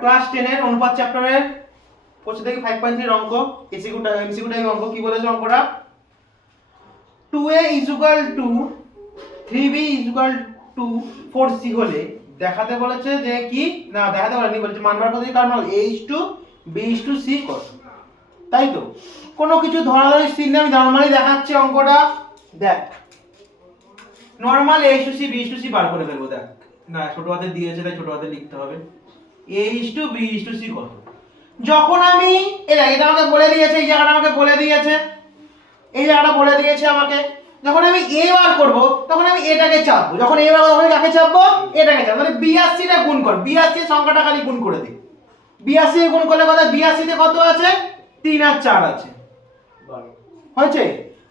Class 10 এর অনুপাত চ্যাপ্টারের কোশ্চেন থেকে 5.3 অঙ্ক এমসিকিউ টাইপ অঙ্ক। কি বলেছে অঙ্কটা? 2a = 3b = 4c হলে দেখাতে বলেছে যে কি না দেখাতে বলেনি, বলেছে মান বার করতে, কার মান a:b:c কত, তাই তো। কোনো কিছু ধরাধরি সিন আমি নরমালি দেখাচ্ছি অঙ্কটা। দেখ নরমাল a:c b:c বার করে ফেলবো। দেখ না ছোট হাতে দিয়েছে তাই ছোট হাতে লিখতে হবে। a:b:c কত, যখন আমি এটা আমাকে বলে দিয়েছে, এই জায়গাটা আমাকে বলে দিয়েছে, এই জায়গাটা বলে দিয়েছে আমাকে। যখন আমি a বার করব তখন আমি এটাকে চাপবো, যখন a বার করব তখন কাকে চাপবো? এটাকে চাপবো। মানে b আর c টা গুণ কর, b আর c এর সংখ্যাটা খালি গুণ করে দে। b আর c গুণ করলে কত? b আর c তে কত আছে? 3 আর 4 আছে, 12 হয়েছে।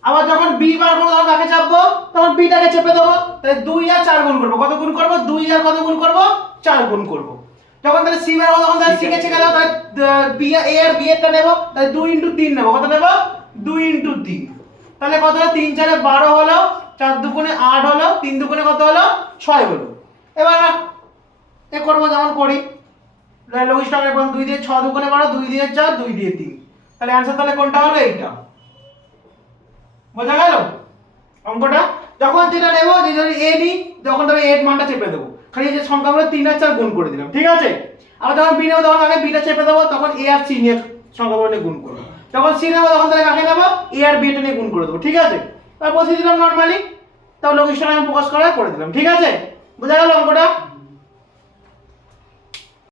আবার যখন b বার করব তখন কাকে চাপবো? তখন b টাকে চেপে দেবো। তাহলে 2 আর 4 গুণ করব, কত গুণ করব? 2 আর কত গুণ করব? 4 গুণ করব। যখন তাহলে c বার করব তখন তাহলে c কে চেপে দেবো, তাহলে b a আর b এরটা নেব, তাহলে 2 * 3 নেব। কত নেব? 2 * 3। তাহলে কত হলো? 3 4 12 হলো, 4 2 8 হলো, 3 2 কত হলো? 6 হলো। এবার এ করব যেমন করি, লঘিষ্ঠকের প্রথম 2 দিয়ে 6 2 12, 2 দিয়ে 4, 2 দিয়ে 3। তাহলে অ্যানসার তাহলে কোনটা হলো? এইটা। বোঝা গেল অঙ্কটা? যখন যেটা নেব, যদি a নিই তখন তবে a এর মানটা চেপে দেবো, খালি যে সংখ্যাগুলো 3 আর 4 গুণ করে দিলাম, ঠিক আছে। আবার যখন b নেব তখন আগে b টা চেপে দেবো, তখন a আর c নিয়ে সংখ্যাগুলো নিয়ে গুণ করব। যখন c নেব তখন তাহলে কাকে নেব? a আর b টা নিয়ে গুণ করে দেবো, ঠিক আছে। তারপর বসিয়ে দিলাম নরমালি, তাও লঘিষ্ঠক আমি প্রকাশ করে দিলাম, ঠিক আছে। বোঝা গেল অঙ্কটা?